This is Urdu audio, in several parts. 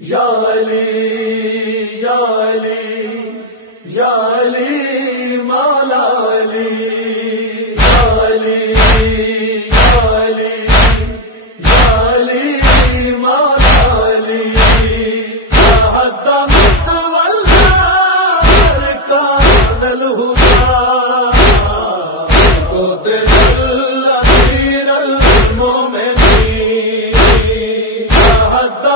یا علی یا علی یا علی مولا علی یا علی یا علی یا علی مولا علی یا حد متولى ارکان الہدا قوت الامیر المومنین یا حد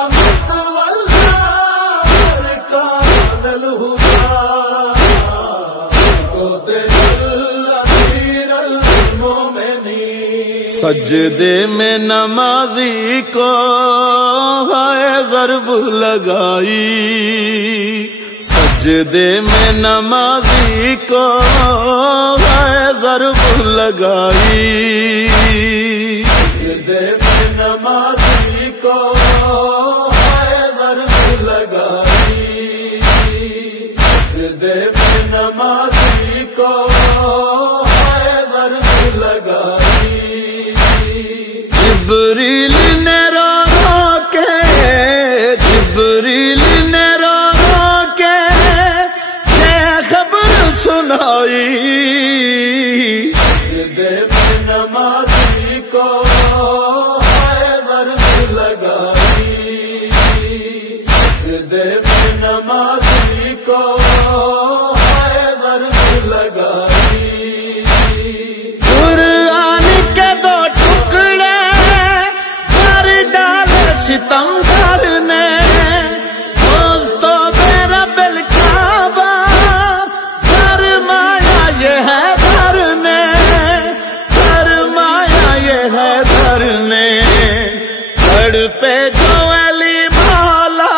سجدے میں نمازی کو ہے ضرب لگائی، سجدے میں نمازی کو ہے ضرب لگائی، سجدے میں نمازی کو ہے ضرب لگائی، سجدے میں نمازی کو ہے ضرب لگائی۔ جبریل نے رو رو کے، جبریل نے رو رو کے یہ خبر سنائی، سجدے میں نمازی کو ہے ضرب لگائی، سجدے میں نمازی کو ہے ضرب لگائی۔ قرآن کے دو ٹکڑے کر ڈالے ستمگر نے، دوستوں میرا بالکعبہ فرمایا یہ ہے در نے، فرمایا یہ ہے در نے، تڑپے جو علی مولا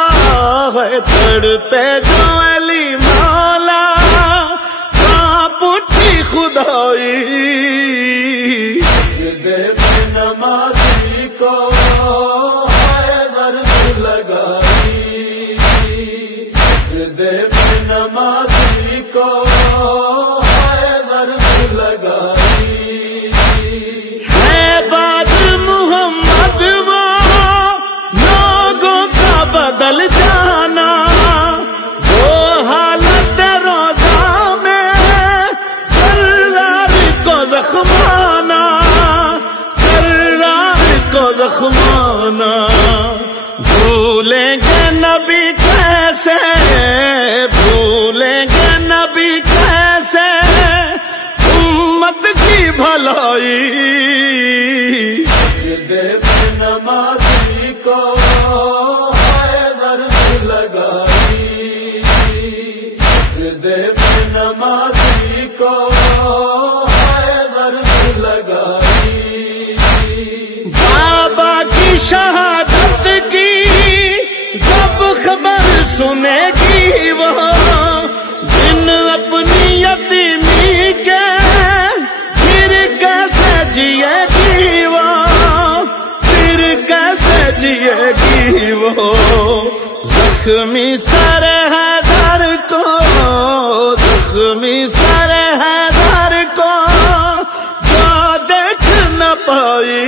ہے، تڑپے جو علی مولا کانپ اٹھی خدائی، سجدے میں نمازی کو ہے ضرب لگائی، سجدے میں نمازی کو ہے ضرب لگائی۔ ہے بات محمد وہ لوگوں کا بدل جانا، وہ حالت روزہ میں کرار کو زخمانا، کرار کو زخمانا، بھولیں گے نبی کیسے، بھولیں گے نبی کیسے امت کی بھلائی، سجدے میں نمازی کو ہے ضرب لگائی، سجدے میں نمازی کو ہے ضرب لگائی۔ بابا کی شہادت کی جب خبر سنے گی وہ، جن اپنی یتیمی کے پھر کیسے جیے گی وہ، پھر کیسے جیے گی وہ، زخمی سر حیدر کو، زخمی سر حیدر کو جو دیکھ نہ پائی،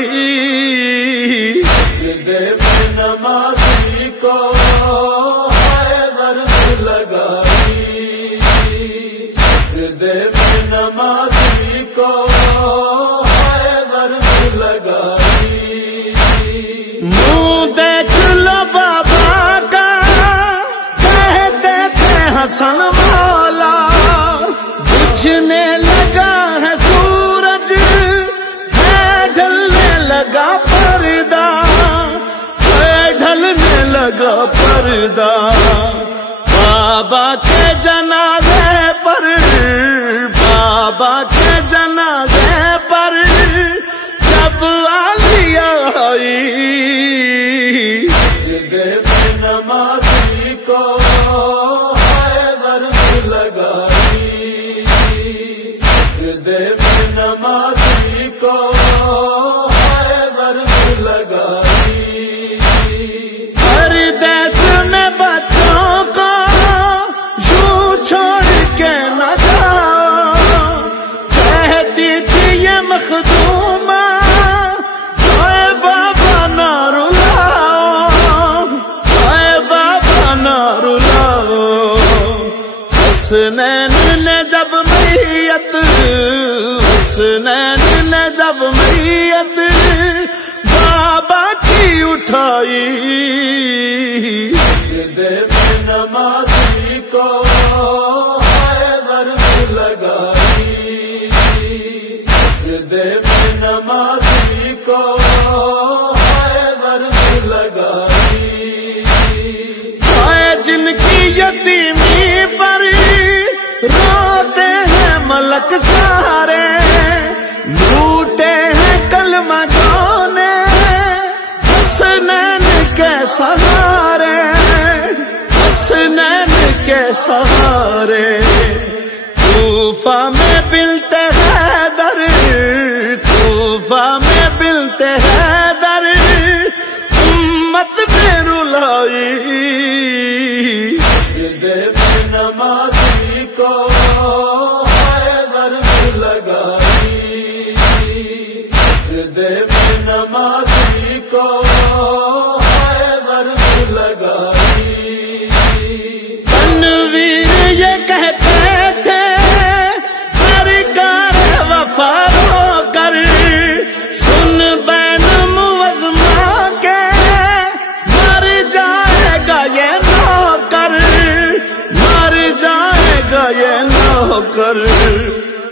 سجدے میں نمازی کو ہے ضرب لگائی، سجدے میں نمازی کو ہے ضرب لگائی۔ منہ دیکھ لو بابا کا کہتے تھے حسن مولا، بجھنے لگا ہے سورج ہے ڈھلنے لگا پردہ، ہے ڈھلنے لگا پردہ، بابا کے جنازے پر، بابا کے جنازے پر جب عالیہ آئی، سجدے میں نمازی کو ہے ضرب لگائی، سجدے میں نمازی کو ہے ضرب لگائی۔ پردیس میں بچوں کو یوں چھوڑ کے نہ جاؤ، کہتی تھی یہ مخدومہ اے بابا نہ رلاؤ، اے بابا حسنین نے جب میت حسنین نے جب میت بابا کی اٹھائی سجدے میں نمازی کو حیدر میں لگائی سجدے میں نمازی کو حیدر میں لگائی جن کی یتیمی پر روتے ہیں ملک سارے لوٹے ہیں کلمہ گانے حسنین کے سہارے حسنین کے سہارے کوفہ میں بنت حیدر کوفہ میں بنت حیدر امت میں رلائی سجدے میں نمازی کو حیدر میں لگائی سجدے میں نمازی کو حیدر میں لگائی تنویر یہ کہتے تھے سرکار وفا ہو کر سن بین معظمہ کے مر جائے گا یہ نوکر مر جائے گا یہ نوکر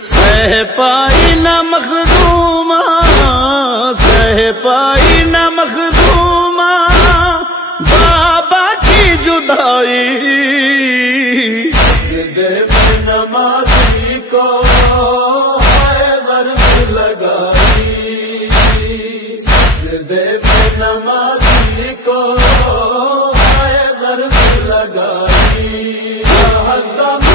سہ پائی نہ مخدومہ سہ پائی نہ مخدومہ بابا کی جدائی سجدے میں نمازی کو حیدر میں لگائی سجدے میں نمازی کو حیدر میں لگائی کو